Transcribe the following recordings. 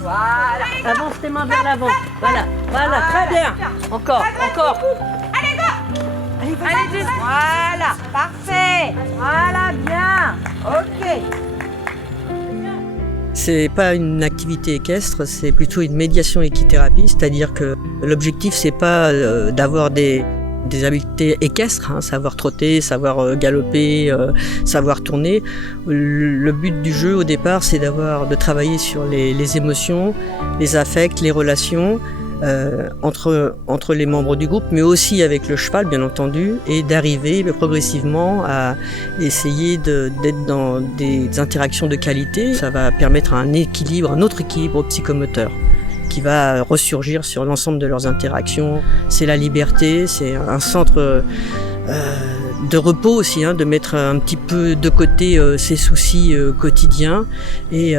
Voilà. Avance tes mains vers l'avant. Voilà, très bien. Encore. Allez, go. Allez, voilà, parfait. Voilà, bien. Ok. C'est pas une activité équestre, c'est plutôt une médiation équithérapie, c'est-à-dire que l'objectif c'est pas d'avoir des habiletés équestres, savoir trotter, savoir galoper, savoir tourner. Le but du jeu au départ c'est de travailler sur les émotions, les affects, les relations entre les membres du groupe, mais aussi avec le cheval bien entendu, et d'arriver progressivement à essayer d'être dans des interactions de qualité. Ça va permettre un autre équilibre psychomoteur qui va ressurgir sur l'ensemble de leurs interactions. C'est la liberté, c'est un centre de repos aussi, de mettre un petit peu de côté ses soucis quotidiens et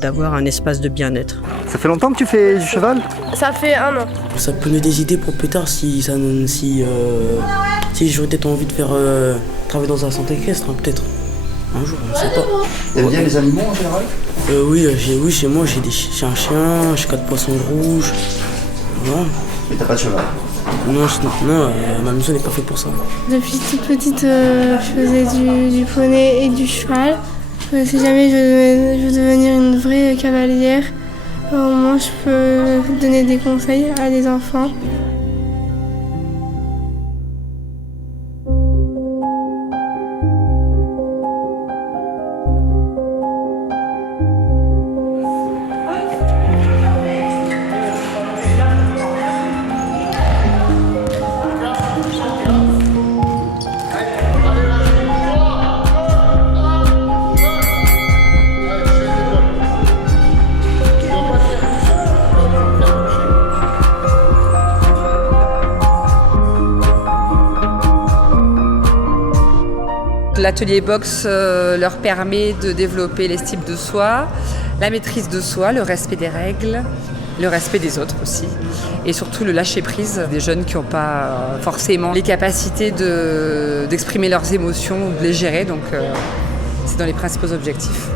d'avoir un espace de bien-être. Ça fait longtemps que tu fais du cheval ? Ça fait 1 an. Ça peut donner des idées pour plus tard si j'aurais peut-être envie de faire travailler dans un centre équestre, peut-être. Un jour, on ne sait pas. T'aimes bien les animaux en général ? Oui, chez moi j'ai un chien, j'ai 4 poissons rouges. Voilà. Mais t'as pas de cheval ? Non, ma maison n'est pas faite pour ça. Depuis toute petite, je faisais du poney et du cheval. Si jamais je veux devenir une vraie cavalière, au moins je peux donner des conseils à des enfants. L'atelier boxe leur permet de développer l'estime de soi, la maîtrise de soi, le respect des règles, le respect des autres aussi. Et surtout le lâcher-prise des jeunes qui n'ont pas forcément les capacités d'exprimer leurs émotions ou de les gérer. Donc c'est dans les principaux objectifs.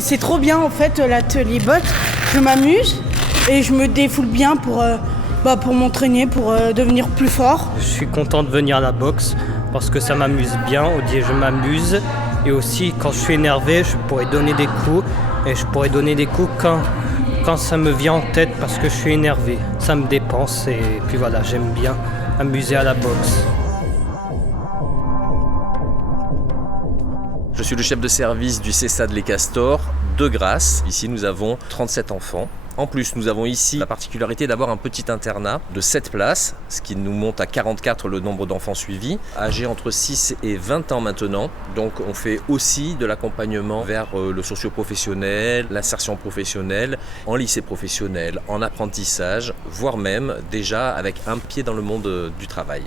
C'est trop bien en fait l'atelier boxe. Je m'amuse et je me défoule bien pour m'entraîner, pour devenir plus fort. Je suis content de venir à la boxe parce que ça m'amuse bien, je m'amuse. Et aussi quand je suis énervé, je pourrais donner des coups. Et je pourrais donner des coups quand ça me vient en tête parce que je suis énervé. Ça me dépense et puis voilà, j'aime bien amuser à la boxe. Je suis le chef de service du CESAD Les Castors de Grasse. Ici, nous avons 37 enfants. En plus, nous avons ici la particularité d'avoir un petit internat de 7 places, ce qui nous monte à 44 le nombre d'enfants suivis, âgés entre 6 et 20 ans maintenant. Donc on fait aussi de l'accompagnement vers le socio-professionnel, l'insertion professionnelle, en lycée professionnel, en apprentissage, voire même déjà avec un pied dans le monde du travail.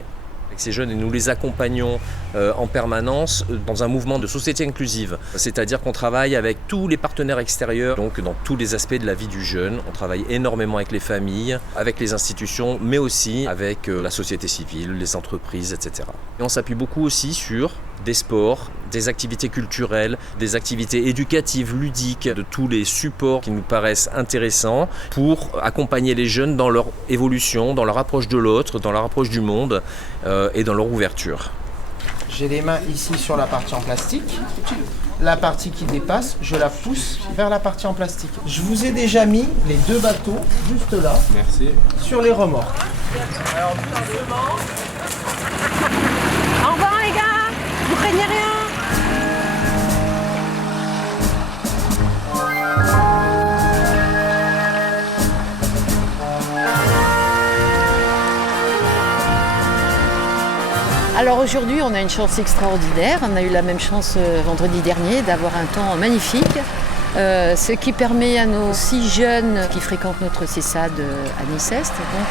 Avec ces jeunes, et nous les accompagnons en permanence dans un mouvement de société inclusive. C'est-à-dire qu'on travaille avec tous les partenaires extérieurs, donc dans tous les aspects de la vie du jeune. On travaille énormément avec les familles, avec les institutions, mais aussi avec la société civile, les entreprises, etc. Et on s'appuie beaucoup aussi sur des sports, des activités culturelles, des activités éducatives, ludiques, de tous les supports qui nous paraissent intéressants pour accompagner les jeunes dans leur évolution, dans leur approche de l'autre, dans leur approche du monde et dans leur ouverture. J'ai les mains ici sur la partie en plastique. La partie qui dépasse, je la pousse vers la partie en plastique. Je vous ai déjà mis les 2 bateaux juste là. Merci. Sur les remorques. Alors, au revoir les gars, vous craignez rien. Alors aujourd'hui, on a une chance extraordinaire. On a eu la même chance vendredi dernier d'avoir un temps magnifique. Ce qui permet à nos 6 jeunes qui fréquentent notre CESAD à Niceste, donc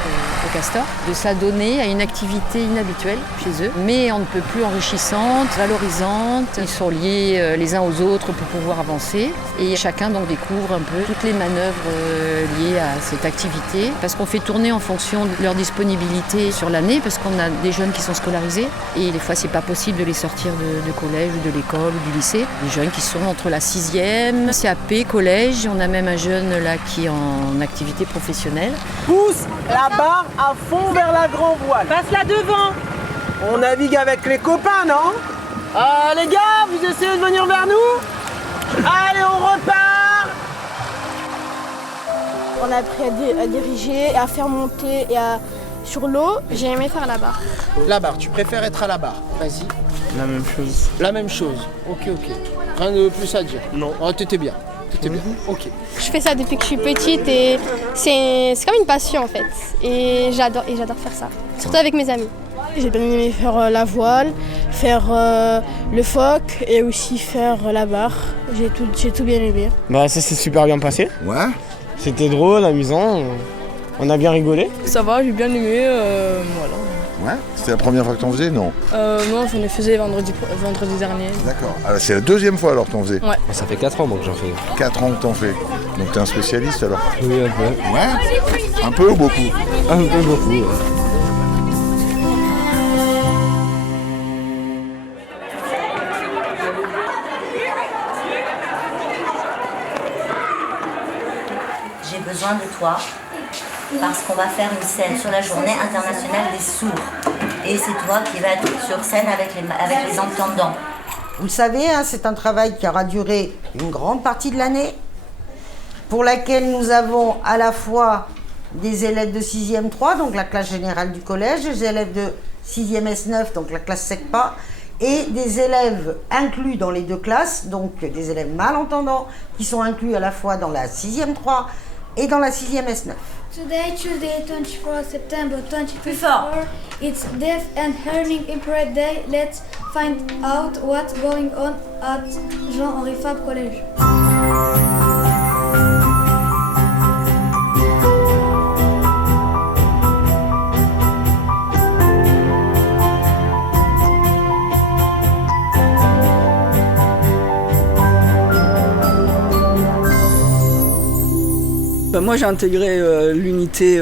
au Castor, de s'adonner à une activité inhabituelle chez eux, mais on ne peut plus enrichissante, valorisante. Ils sont liés les uns aux autres pour pouvoir avancer et chacun donc découvre un peu toutes les manœuvres liées à cette activité parce qu'on fait tourner en fonction de leur disponibilité sur l'année parce qu'on a des jeunes qui sont scolarisés et des fois c'est pas possible de les sortir de collège ou de l'école ou du lycée. Des jeunes qui sont entre la 6e, c'est CAP, collège, on a même un jeune là qui est en activité professionnelle. Pousse la barre à fond vers la grand voile. Passe-la devant. On navigue avec les copains, non? Les gars, vous essayez de venir vers nous? Allez, on repart! On a appris à diriger, et à faire monter sur l'eau. J'ai aimé faire la barre. La barre, tu préfères être à la barre? Vas-y. La même chose. La même chose. Ok. Rien de plus à dire? Non. Oh, t'étais bien. Ok. Je fais ça depuis que je suis petite et c'est comme une passion en fait. Et j'adore faire ça, surtout avec mes amis. J'ai bien aimé faire la voile, faire le phoque et aussi faire la barre. J'ai tout bien aimé. Bah ça s'est super bien passé. Ouais. C'était drôle, amusant. On a bien rigolé. Ça va, j'ai bien aimé, voilà. Ouais. C'était la première fois que t'en faisais, non? Non, j'en ai faisait vendredi dernier. D'accord. Alors c'est la deuxième fois alors que t'en faisais? Ouais. Ça fait 4 ans moi que j'en fais. 4 ans que t'en fais. Donc t'es un spécialiste alors? Oui, un peu. Ouais. Un peu ou beaucoup? Un peu beaucoup. J'ai besoin de toi parce qu'on va faire une scène sur la journée internationale des sourds. Et c'est toi qui vas être sur scène avec les entendants. Vous le savez, hein, c'est un travail qui aura duré une grande partie de l'année, pour laquelle nous avons à la fois des élèves de 6e 3, donc la classe générale du collège, des élèves de 6e S9, donc la classe SECPA, et des élèves inclus dans les deux classes, donc des élèves malentendants, qui sont inclus à la fois dans la 6e 3 et dans la 6e S9. Today, Tuesday, 24 September 2024, it's Deaf and Hearing Impaired Day. Let's find out what's going on at Jean-Henri Fabre College. Moi j'ai intégré l'unité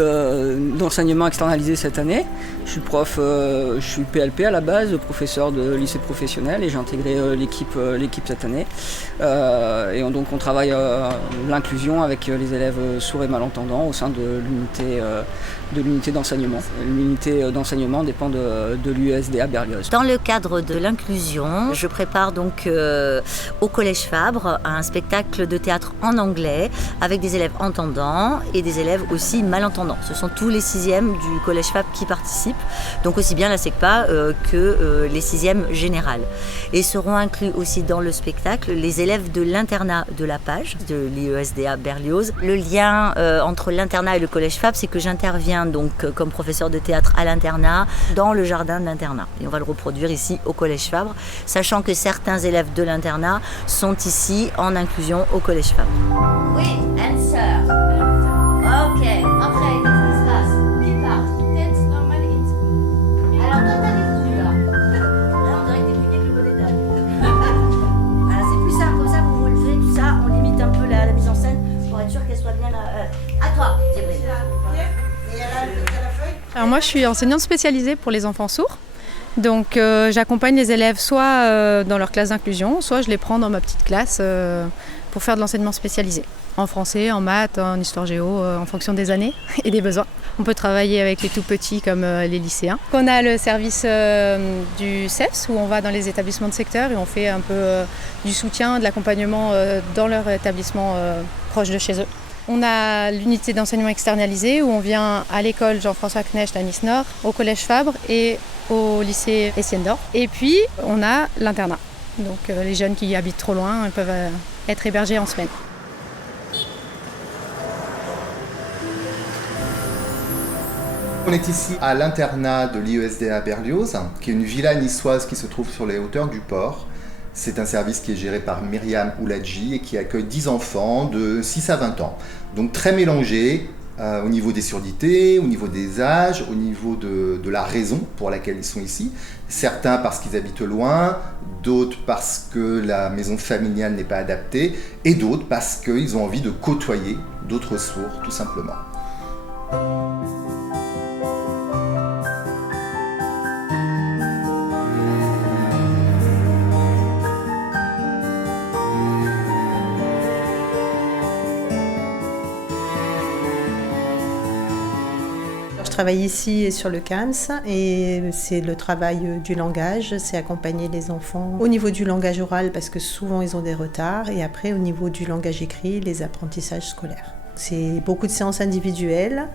d'enseignement externalisé cette année. Je suis prof, je suis PLP à la base, professeur de lycée professionnel et j'ai intégré l'équipe cette année. Et donc on travaille l'inclusion avec les élèves sourds et malentendants au sein de l'unité d'enseignement. L'unité d'enseignement dépend de l'USDA Berlioz. Dans le cadre de l'inclusion, je prépare donc au Collège Fabre un spectacle de théâtre en anglais avec des élèves entendants et des élèves aussi malentendants. Ce sont tous les 6e du Collège Fabre qui participent, donc aussi bien la SECPA que les 6e générales. Et seront inclus aussi dans le spectacle les élèves de l'internat de la Page, de l'IESDA Berlioz. Le lien entre l'internat et le Collège Fabre, c'est que j'interviens donc comme professeur de théâtre à l'internat dans le jardin de l'internat. Et on va le reproduire ici au Collège Fabre, sachant que certains élèves de l'internat sont ici en inclusion au Collège Fabre. Oui, answer. Ok, après, qu'est-ce qui se passe? Qui part? Alors toi, t'as répondu là. Là, on dirait que t'es plus que le bonnet d'âne. Voilà, c'est plus simple, comme ça, vous relevez tout ça, on limite un peu la mise en scène pour être sûr qu'elle soit bien là. À toi, Zébrine. Alors moi je suis enseignante spécialisée pour les enfants sourds. Donc j'accompagne les élèves soit dans leur classe d'inclusion, soit je les prends dans ma petite classe pour faire de l'enseignement spécialisé. En français, en maths, en histoire géo, en fonction des années et des besoins. On peut travailler avec les tout petits comme les lycéens. On a le service du CEFS où on va dans les établissements de secteur et on fait un peu du soutien, de l'accompagnement dans leur établissement proche de chez eux. On a l'unité d'enseignement externalisé où on vient à l'école Jean-François Knecht à Nice-Nord, au Collège Fabre et au lycée Estienne d'Or. Et puis on a l'internat. Donc les jeunes qui habitent trop loin ils peuvent être hébergés en semaine. On est ici à l'internat de l'IESDA Berlioz, qui est une villa niçoise qui se trouve sur les hauteurs du port. C'est un service qui est géré par Myriam Ouladji et qui accueille 10 enfants de 6 à 20 ans. Donc très mélangés au niveau des surdités, au niveau des âges, au niveau de la raison pour laquelle ils sont ici. Certains parce qu'ils habitent loin, d'autres parce que la maison familiale n'est pas adaptée, et d'autres parce qu'ils ont envie de côtoyer d'autres sourds, tout simplement. travail ici est sur le CAMS et c'est le travail du langage, c'est accompagner les enfants au niveau du langage oral parce que souvent ils ont des retards et après au niveau du langage écrit, les apprentissages scolaires. C'est beaucoup de séances individuelles,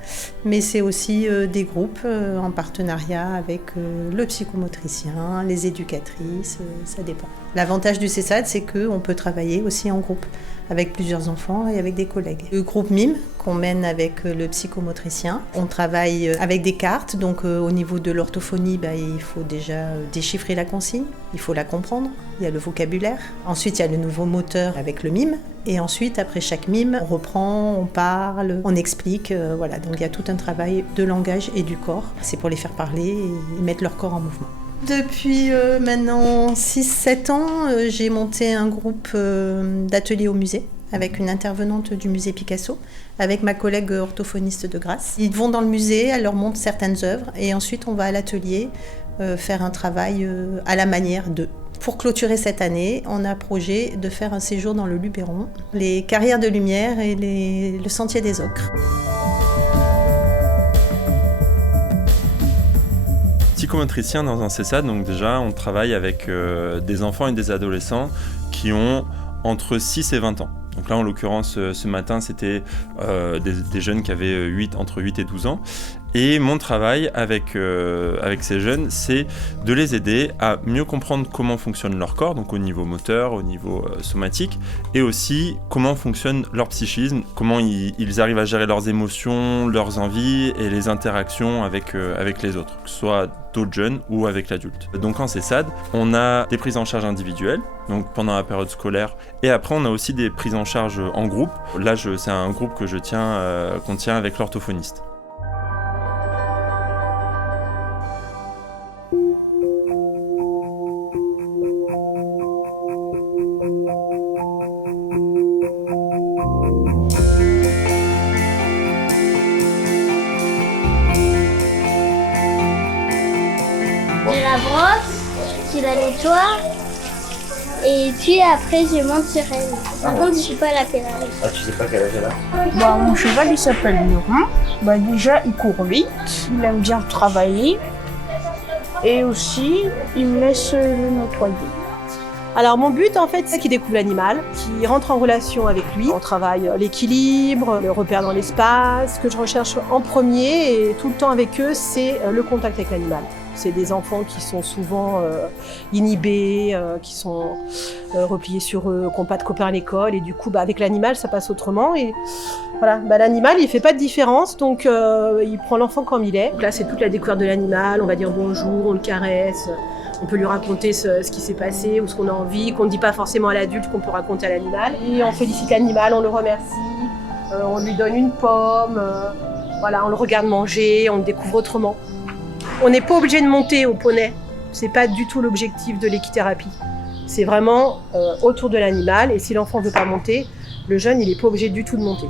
mais c'est aussi des groupes en partenariat avec le psychomotricien, les éducatrices, ça dépend. L'avantage du CESAD, c'est qu'on peut travailler aussi en groupe, avec plusieurs enfants et avec des collègues. Le groupe MIME, qu'on mène avec le psychomotricien, on travaille avec des cartes, donc au niveau de l'orthophonie, il faut déjà déchiffrer la consigne, il faut la comprendre, il y a le vocabulaire. Ensuite, il y a le nouveau moteur avec le mime. Et ensuite, après chaque mime, on reprend, on parle, on explique. Voilà. Donc il y a tout un travail de langage et du corps. C'est pour les faire parler et mettre leur corps en mouvement. Depuis maintenant 6-7 ans, j'ai monté un groupe d'ateliers au musée avec une intervenante du musée Picasso, avec ma collègue orthophoniste de Grasse. Ils vont dans le musée, elle leur montre certaines œuvres et ensuite on va à l'atelier faire un travail à la manière d'eux. Pour clôturer cette année, on a projet de faire un séjour dans le Luberon, les carrières de lumière et le sentier des ocres. Psychomotricien dans un CESAD, donc déjà on travaille avec des enfants et des adolescents qui ont entre 6 et 20 ans. Donc là en l'occurrence ce matin c'était des jeunes qui avaient entre 8 et 12 ans. Et mon travail avec ces jeunes, c'est de les aider à mieux comprendre comment fonctionne leur corps, donc au niveau moteur, au niveau somatique, et aussi comment fonctionne leur psychisme, comment ils arrivent à gérer leurs émotions, leurs envies et les interactions avec les autres, que ce soit d'autres jeunes ou avec l'adulte. Donc en CESAD, on a des prises en charge individuelles, donc pendant la période scolaire, et après on a aussi des prises en charge en groupe. Là, c'est un groupe que qu'on tient avec l'orthophoniste. Je la brosse, je la nettoie et puis après je monte sur elle. Par contre, je ne sais pas la quel âge. Ah, tu sais pas quel âge elle a? Mon cheval il s'appelle Murin. Déjà il court vite, il aime bien travailler et aussi il me laisse le nettoyer. Alors mon but en fait c'est qu'il découvre l'animal, qu'il rentre en relation avec lui. On travaille l'équilibre, le repère dans l'espace. Ce que je recherche en premier et tout le temps avec eux, c'est le contact avec l'animal. C'est des enfants qui sont souvent inhibés, qui sont repliés sur eux, qui n'ont pas de copains à l'école. Et du coup, avec l'animal, ça passe autrement. Et voilà, l'animal, il ne fait pas de différence, donc il prend l'enfant comme il est. Donc là, c'est toute la découverte de l'animal. On va dire bonjour, on le caresse. On peut lui raconter ce qui s'est passé ou ce qu'on a envie, qu'on ne dit pas forcément à l'adulte, qu'on peut raconter à l'animal. Et on félicite l'animal, on le remercie, on lui donne une pomme, on le regarde manger, on le découvre autrement. On n'est pas obligé de monter au poney, c'est pas du tout l'objectif de l'équithérapie. C'est vraiment autour de l'animal et si l'enfant ne veut pas monter, le jeune il n'est pas obligé du tout de monter.